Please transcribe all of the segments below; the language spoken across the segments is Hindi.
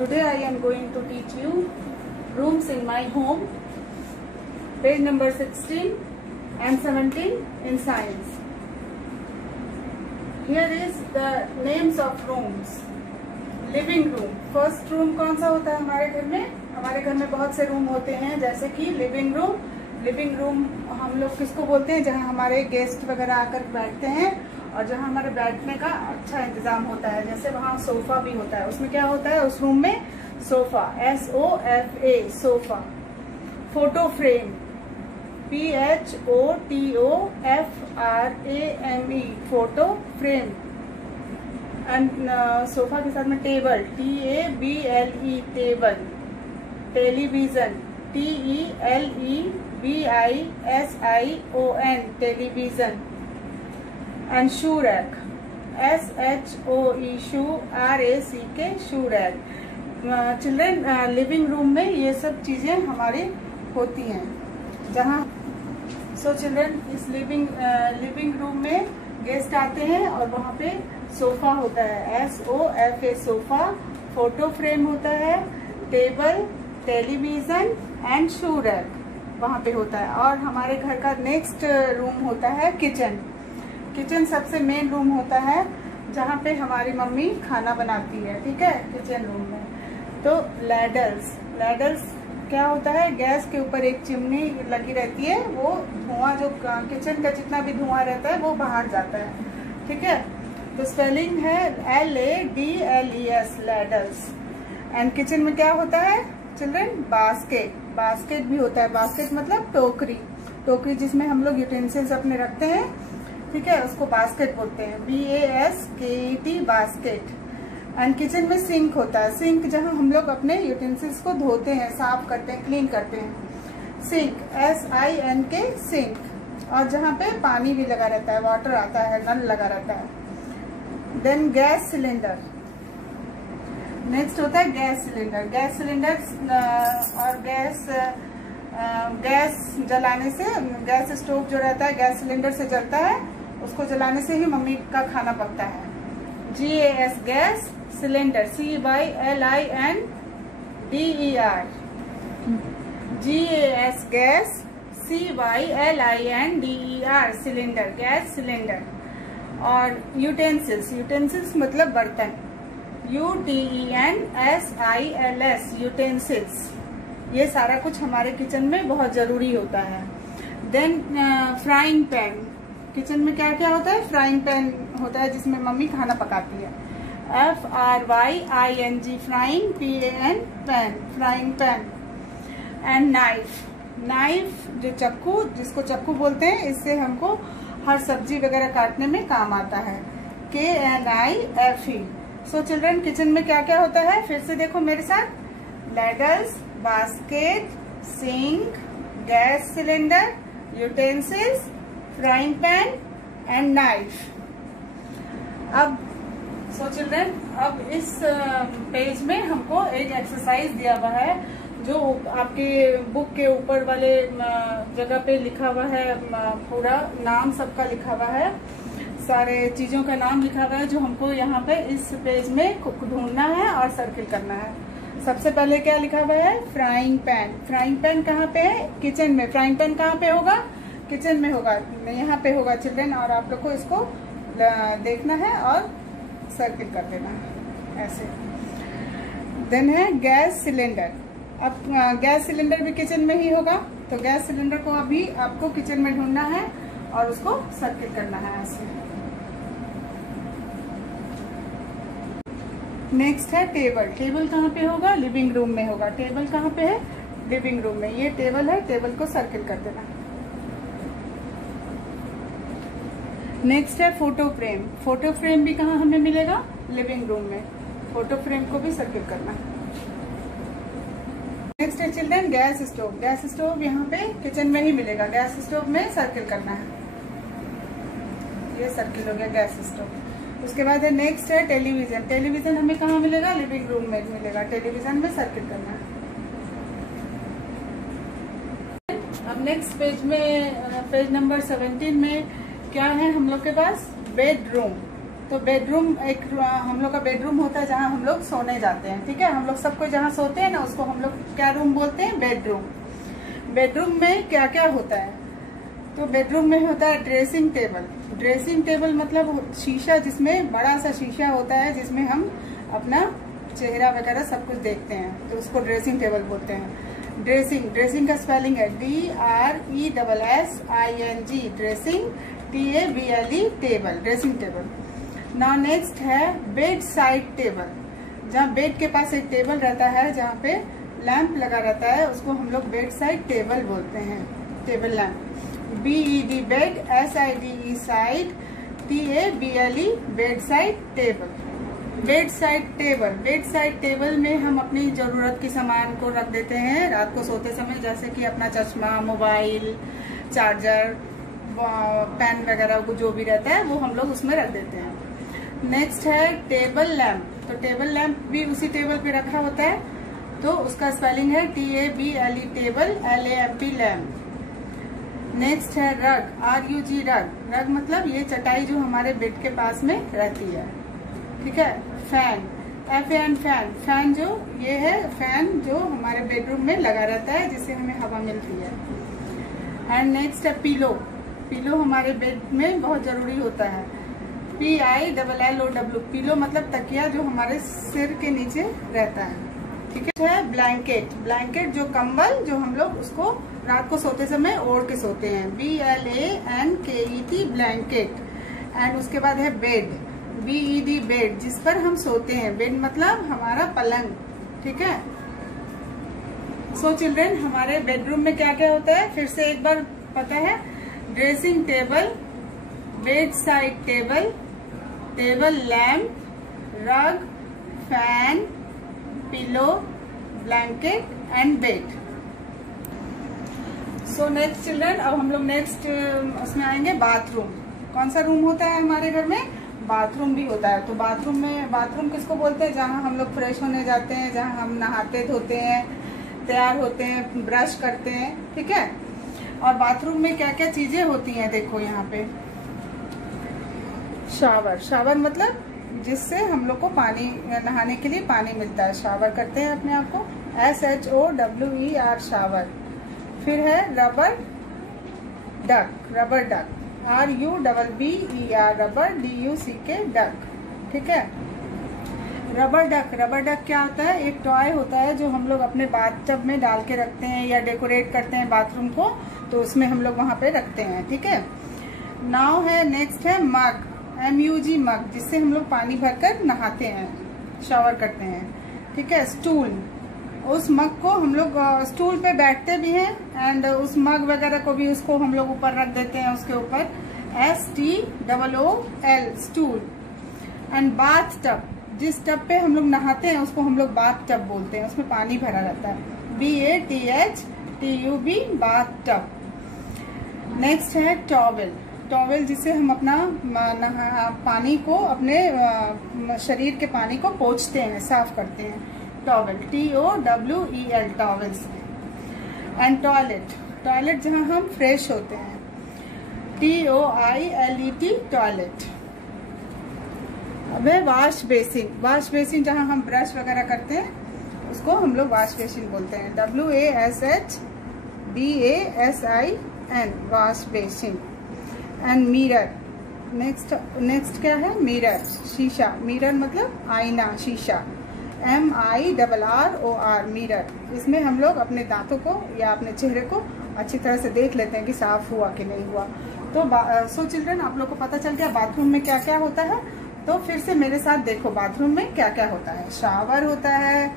Today I am going to teach you rooms in my home, page number 16 and 17 in science. Here is the names of rooms. Living room, first room कौन सा होता है हमारे घर में? हमारे घर में बहुत से रूम होते हैं, जैसे कि लिविंग रूम। लिविंग रूम हम लोग किसको बोलते हैं? जहाँ हमारे गेस्ट वगैरह आकर बैठते हैं और जहाँ हमारे बैठने का अच्छा इंतजाम होता है। जैसे वहाँ सोफा भी होता है। उसमें क्या होता है उस रूम में? Sofa, SOFA, sofa. Photo frame, PHOTOFRAME, photo frame. And sofa के साथ में table, TABLE, table. Television, TELEVISION, television. And shoe rack, SHOE, shoe, RACK, shoe rack. Children, living room में ये सब चीजें हमारी होती हैं। जहाँ सो चिल्ड्रन, इस लिविंग रूम में गेस्ट आते हैं और वहाँ पे सोफा होता है, SOFA, सोफा। फोटो फ्रेम होता है, table, television and shoe rack वहाँ पे होता है। और हमारे घर का नेक्स्ट रूम होता है किचन। किचन सबसे मेन रूम होता है जहाँ पे हमारी मम्मी खाना बनाती है, ठीक है, किचन रूम में। तो लैडल्स क्या होता है? गैस के ऊपर एक चिमनी लगी रहती है, वो धुआं जो किचन का जितना भी धुआं रहता है वो बाहर जाता है, ठीक है। तो स्पेलिंग है LADLES, लैडल्स। एंड किचन में क्या होता है चिल्ड्रन? बास्केट भी होता है। बास्केट मतलब टोकरी जिसमें हम लोग यूटेंसिल्स अपने रखते हैं, ठीक है, उसको बास्केट बोलते हैं, BASKET, बास्केट। एंड किचन में सिंक होता है। सिंक जहाँ हम लोग अपने यूटेंसिल्स को धोते हैं, साफ करते हैं, क्लीन करते हैं, सिंक, SINK, सिंक। और जहाँ पे पानी भी लगा रहता है, वाटर आता है, नल लगा रहता है। देन गैस सिलेंडर, नेक्स्ट होता है गैस सिलेंडर। गैस सिलेंडर और गैस जलाने से, गैस स्टोव जो रहता है गैस सिलेंडर से जलता है, उसको जलाने से ही मम्मी का खाना पकता है। GAS, gas cylinder, CYLINDER, GAS, gas, CYLINDER, cylinder, gas cylinder. और यूटेंसिल्स मतलब बर्तन, UTENSILS, यूटेंसिल्स। ये सारा कुछ हमारे किचन में बहुत जरूरी होता है। देन फ्राइंग पैन, किचन में क्या क्या होता है? फ्राइंग पैन होता है जिसमें मम्मी खाना पकाती है, FRYING, frying, PAN, pan, frying pan. And knife जो चक्कू, जिसको चक्कू बोलते हैं, इससे हमको हर सब्जी वगैरह काटने में काम आता है, KNIFE। सो चिल्ड्रन, किचन में क्या क्या होता है फिर से देखो मेरे साथ? Ladles, basket, sink, gas cylinder, utensils, frying pan and knife. अब सो चिल्ड्रन, अब इस पेज में हमको एक एक्सरसाइज दिया हुआ है जो आपकी बुक के ऊपर वाले जगह पे लिखा हुआ है। पूरा नाम सबका लिखा हुआ है, सारे चीजों का नाम लिखा हुआ है जो हमको यहाँ पे इस पेज में ढूंढना है और सर्किल करना है। सबसे पहले क्या लिखा हुआ है? Frying pan. फ्राइंग पैन कहाँ पे है? किचन में। फ्राइंग पैन कहाँ पे होगा? किचन में होगा, यहाँ पे होगा चिल्ड्रन। और आप लोग को इसको देखना है और सर्किल कर देना है ऐसे। देन है गैस सिलेंडर। अब गैस सिलेंडर भी किचन में ही होगा, तो गैस सिलेंडर को अभी आपको किचन में ढूंढना है और उसको सर्किल करना है ऐसे। नेक्स्ट है टेबल। टेबल कहाँ पे होगा? लिविंग रूम में होगा। टेबल कहाँ पे है? लिविंग रूम में। ये टेबल है, टेबल को सर्किल कर देना। नेक्स्ट है फोटो फ्रेम। फोटो फ्रेम भी कहाँ हमें मिलेगा? लिविंग रूम में। फोटो फ्रेम को भी सर्किल करना है। नेक्स्ट है children gas stove. Gas stove यहाँ पे किचन में ही मिलेगा। गैस स्टोव में सर्किल करना है। ये सर्किल हो गया गैस स्टोव। उसके बाद है नेक्स्ट है टेलीविजन। टेलीविजन हमें कहाँ मिलेगा? लिविंग रूम में मिलेगा। टेलीविजन में सर्किल करना है। अब नेक्स्ट पेज में, पेज नंबर 17 में क्या है हम लोग के पास? बेडरूम। तो बेडरूम एक हम लोग का बेडरूम होता है जहाँ हम लोग सोने जाते हैं, ठीक है। हम लोग सबको जहाँ सोते हैं ना उसको हम लोग क्या रूम बोलते हैं, बेडरूम। बेडरूम में क्या क्या होता है, तो बेडरूम में होता है ड्रेसिंग टेबल। ड्रेसिंग टेबल मतलब शीशा, जिसमें बड़ा सा शीशा होता है जिसमें हम अपना चेहरा वगैरह सब कुछ देखते हैं, तो उसको ड्रेसिंग टेबल बोलते हैं। ड्रेसिंग का स्पेलिंग है DRESSING, dressing, TABLE, table, dressing table. Now next है बेड साइड टेबल। जहाँ बेड के पास एक टेबल रहता है जहाँ पे लैंप लगा रहता है, उसको हम लोग बेड साइड टेबल बोलते हैं, table lamp. BED bed, SIDE side, TABLE bed side table. Bed side table, bed side table में हम अपनी जरूरत की सामान को रख देते हैं रात को सोते समय, जैसे कि अपना चश्मा, मोबाइल, चार्जर, पेन वगैरह को जो भी रहता है वो हम लोग उसमें रख देते हैं। नेक्स्ट है टेबल लैंप। तो टेबल लैंप भी उसी टेबल पे रखा होता है, तो उसका स्पेलिंग है TABLE table, LAMP lamp. Next है रग, RUG रग। रग मतलब ये चटाई जो हमारे बेड के पास में रहती है, ठीक है। Fan, FAN fan. फैन जो ये है फैन जो हमारे बेडरूम में लगा रहता है जिससे हमें हवा मिलती है। एंड नेक्स्ट है पिलो। पिलो हमारे बेड में बहुत जरूरी होता है, PILLOW। पिलो मतलब तकिया जो हमारे सिर के नीचे रहता है, ठीक है। ब्लैंकेट, ब्लैंकेट जो कंबल जो हम लोग उसको रात को सोते समय ओढ़ के सोते हैं, BLANKET ब्लैंकेट। एंड उसके बाद है बेड, BED बेड, जिस पर हम सोते हैं। बेड मतलब हमारा पलंग, ठीक है। सो चिल्ड्रन, हमारे बेडरूम में क्या क्या होता है फिर से एक बार पता है। Dressing table, bed side table, table lamp, rug, fan, pillow, blanket and bed. So next children, अब हम लोग नेक्स्ट उसमें आएंगे बाथरूम। कौन सा रूम होता है हमारे घर में, बाथरूम भी होता है। तो बाथरूम में, बाथरूम किसको बोलते हैं, जहाँ हम लोग फ्रेश होने जाते हैं, जहाँ हम नहाते धोते हैं, तैयार होते हैं, ब्रश करते हैं, ठीक है। और बाथरूम में क्या क्या चीजें होती हैं देखो यहाँ पे। शावर, शावर मतलब जिससे हम लोग को पानी, नहाने के लिए पानी मिलता है, शावर करते हैं अपने आप को, SHOWER शावर। फिर है rubber duck, rubber duck, RUBBER rubber, DUCK duck, ठीक है। रबर डक, रबर डक क्या होता है, एक टॉय होता है जो हम लोग अपने बाथटब में डाल के रखते हैं या डेकोरेट करते हैं बाथरूम को, तो उसमें हम लोग वहां पे रखते हैं, ठीक है। नाउ है नेक्स्ट है मग, MUG मग, जिससे हम लोग पानी भरकर नहाते हैं, शावर करते हैं, ठीक है। स्टूल, उस मग को हम लोग स्टूल पे बैठते भी हैं, एंड उस मग वगैरह को भी उसको हम लोग ऊपर रख देते हैं, उसके ऊपर STOOL stool. And bath tub, जिस टब पे हम लोग नहाते हैं उसको हम लोग बाथ टब बोलते हैं, उसमें पानी भरा रहता है, BATHTUB बाथ टब। नेक्स्ट है टॉवेल, टॉवेल जिससे हम अपना पानी को, अपने शरीर के पानी को पोंछते हैं, साफ करते हैं, towel, TOWEL towels. And toilet, toilet जहाँ हम फ्रेश होते हैं, TOILET टॉयलेट। अब है वॉश बेसिन, वॉश बेसिन जहाँ हम ब्रश वगैरह करते हैं उसको हम लोग वॉश बेसिन बोलते हैं, WASHBASIN wash basin. And mirror, next क्या है, मिरर, शीशा। मिरर मतलब आईना, शीशा, MIRROR मिरर। इसमें हम लोग अपने दांतों को या अपने चेहरे को अच्छी तरह से देख लेते हैं कि साफ हुआ कि नहीं हुआ। तो सो चिल्ड्रन, आप लोग को पता चल गया बाथरूम में क्या क्या होता है। तो फिर से मेरे साथ देखो बाथरूम में क्या क्या होता है। शावर होता है,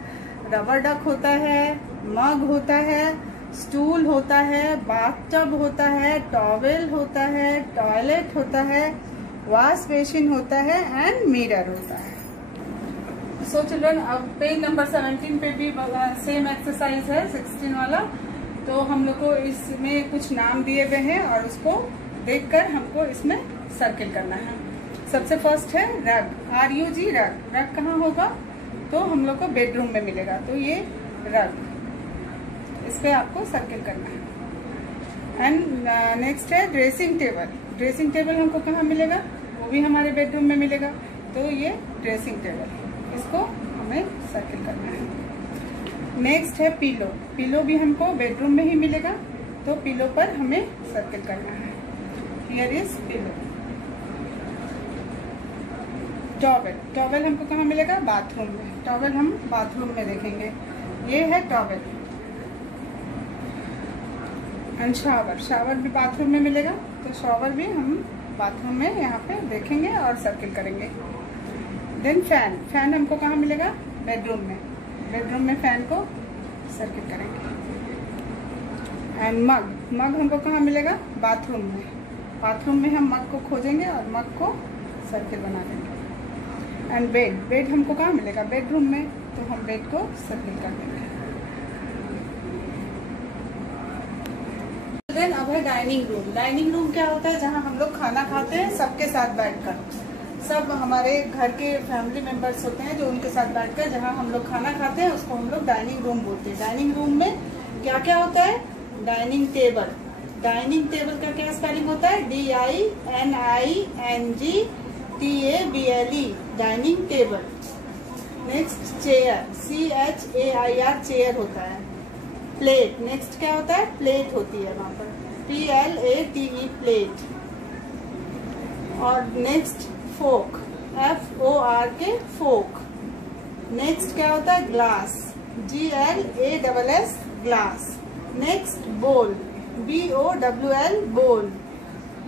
रबर डक होता है, मग होता है, स्टूल होता है, बाथटब होता है, टॉवेल होता है, टॉयलेट होता है, वॉश बेसिन होता है एंड मिरर होता है। सो चिल्ड्रन, अब पेज नंबर 17 पे भी सेम एक्सरसाइज है, 16 वाला। तो हम लोग को इसमें कुछ नाम दिए गए हैं और उसको देखकर हमको इसमें सर्किल करना है। सबसे फर्स्ट है रग, RUG रग। रग कहाँ होगा, तो हम लोग को बेडरूम में मिलेगा, तो ये रग, इस पे आपको सर्किल करना है। एंड नेक्स्ट है ड्रेसिंग टेबल। ड्रेसिंग टेबल हमको कहाँ मिलेगा, वो भी हमारे बेडरूम में मिलेगा। तो ये ड्रेसिंग टेबल, इसको हमें सर्किल करना है। नेक्स्ट है पिलो। पिलो भी हमको बेडरूम में ही मिलेगा, तो पिलो पर हमें सर्किल करना है। Here is pillow. Towel, towel हमको कहाँ मिलेगा? बाथरूम में। टॉवेल हम बाथरूम में देखेंगे, ये है टॉवेल। एंड शावर, शावर भी बाथरूम में मिलेगा, तो शावर भी हम बाथरूम में यहाँ पे देखेंगे और सर्किल करेंगे। देन फैन, फैन हमको कहाँ मिलेगा? बेडरूम में। बेडरूम में फैन को सर्किल करेंगे। एंड मग, मग हमको कहाँ मिलेगा? बाथरूम में। बाथरूम में हम मग को खोजेंगे और मग को सर्किल बना देंगे। एंड बेड, बेड हमको कहाँ मिलेगा? बेडरूम में, तो हम बेड को सर्किल कर देंगे। देन अब है डाइनिंग रूम। डाइनिंग रूम क्या होता है? जहाँ हम लोग खाना खाते हैं सबके साथ बैठकर। सब हमारे घर के फैमिली मेंबर्स होते हैं जो उनके साथ बैठकर जहाँ हम लोग खाना खाते हैं उसको हम लोग डाइनिंग रूम बोलते हैं। डाइनिंग रूम में क्या क्या होता है? Dining table. डाइनिंग टेबल का क्या स्पेलिंग होता है? DININGTABLE, dining table. Next chair, CHAIR, chair होता है। प्लेट, नेक्स्ट क्या होता है? प्लेट होती है वहाँ पर, PLATE, प्लेट। और नेक्स्ट फोक, FORK, फोक। नेक्स्ट क्या होता है? Glass, GLASS, glass. नेक्स्ट बोल, BOWL, बोल।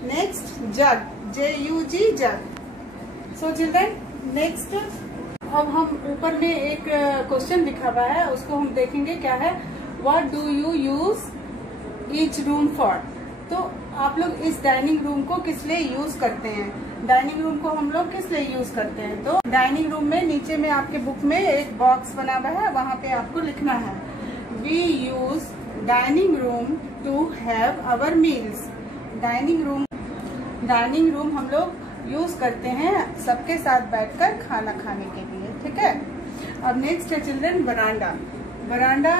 नेक्स्ट जग, JUG, जग। सो चिल्ड्रन, नेक्स्ट अब हम ऊपर में एक क्वेश्चन लिखा हुआ है, उसको हम देखेंगे क्या है। What do you use each room for? तो आप लोग इस डाइनिंग रूम को किस लिए यूज करते हैं? डाइनिंग रूम को हम लोग किस लिए यूज करते हैं? तो डाइनिंग रूम में नीचे में आपके बुक में एक बॉक्स बना हुआ है, वहाँ पे आपको लिखना है We use dining room to have our meals. Dining room हम लोग यूज करते हैं सबके साथ बैठकर खाना खाने के लिए, ठीक है। अब नेक्स्ट है चिल्ड्रन वरांडा। वरांडा,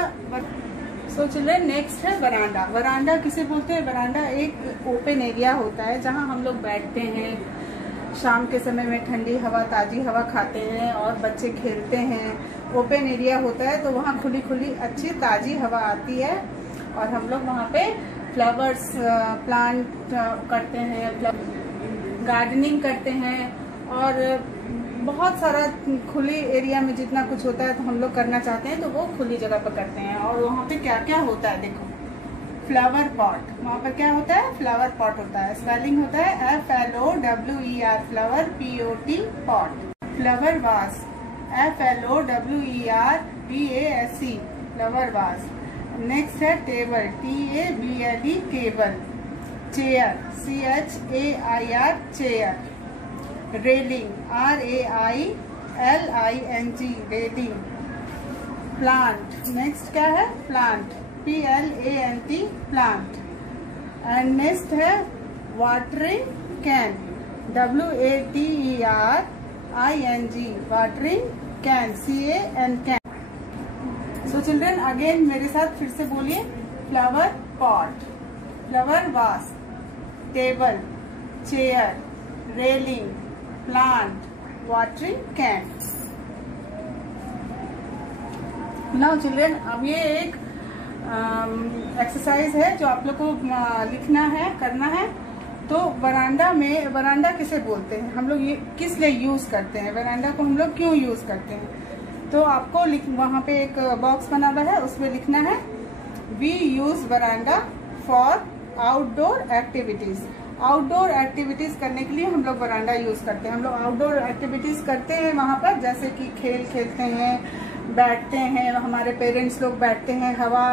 सो चिल्ड्रन नेक्स्ट है वरांडा। वरांडा किसे बोलते हैं? वरांडा एक ओपन एरिया होता है जहां हम लोग बैठते हैं, शाम के समय में ठंडी हवा, ताजी हवा खाते हैं और बच्चे खेलते हैं। ओपन एरिया होता है तो वहाँ खुली खुली अच्छी ताजी हवा आती है और हम लोग वहाँ पे फ्लावर्स प्लांट करते हैं, गार्डनिंग करते हैं और बहुत सारा खुली एरिया में जितना कुछ होता है तो हम लोग करना चाहते हैं तो वो खुली जगह पर करते हैं। और वहाँ पे क्या क्या होता है देखो, फ्लावर पॉट, वहाँ पर क्या होता है? फ्लावर पॉट होता है। स्पेलिंग होता है FLOWER, flower POT, pot. Flower vase, FLOWERBASE, flower vase. Next है table, TABLE, table. Chair, CHAIR, chair. Railing, RAILING, railing. Plant, next क्या है? Plant, PLANT, plant. And next है watering can, WATERING, watering can, CAN, can. So children again मेरे साथ फिर से बोलिए, flower pot, flower vase, table, chair, railing, plant, watering can. Now children अब ये एक एक्सरसाइज है जो आप लोग को लिखना है, करना है। तो वरांडा में, वरांडा किसे बोलते हैं हम लोग, ये किस लिए यूज करते हैं? वरांडा को हम लोग क्यों यूज करते हैं? तो आपको वहाँ पे एक बॉक्स बना हुआ है, उसमें लिखना है we use veranda for outdoor activities. Outdoor activities करने के लिए हम लोग वरांडा यूज करते हैं। हम लोग आउटडोर एक्टिविटीज करते हैं वहाँ पर, जैसे कि खेल खेलते हैं, बैठते हैं, हमारे पेरेंट्स लोग बैठते हैं हवा,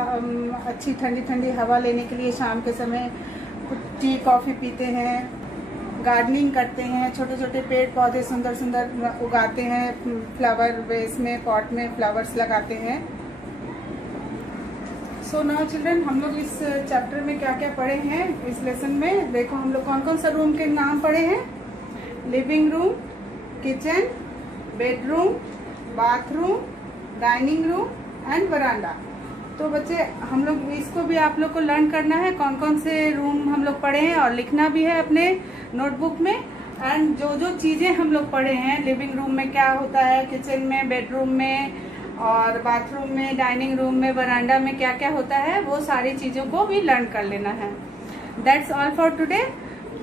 अच्छी ठंडी ठंडी हवा लेने के लिए शाम के समय टी कॉफी पीते हैं, गार्डनिंग करते हैं, छोटे छोटे पेड़ पौधे सुंदर सुंदर उगाते हैं, फ्लावर वेस में, पॉट में फ्लावर्स लगाते हैं। सो नाउ चिल्ड्रन हम लोग इस चैप्टर में क्या क्या पढ़े हैं इस लेसन में, देखो हम लोग कौन कौन सा रूम के नाम पढ़े हैं। Living room, kitchen, bedroom, bathroom, dining room and veranda. तो बच्चे हम लोग इसको भी आप लोग को लर्न करना है, कौन कौन से रूम हम लोग पढ़े हैं और लिखना भी है अपने नोटबुक में। एंड जो जो चीजें हम लोग पढ़े हैं, लिविंग रूम में क्या होता है, किचन में, बेडरूम में और बाथरूम में, डाइनिंग रूम में, वरांडा में क्या क्या होता है, वो सारी चीजों को भी लर्न कर लेना है। That's all for today.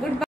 Good bye.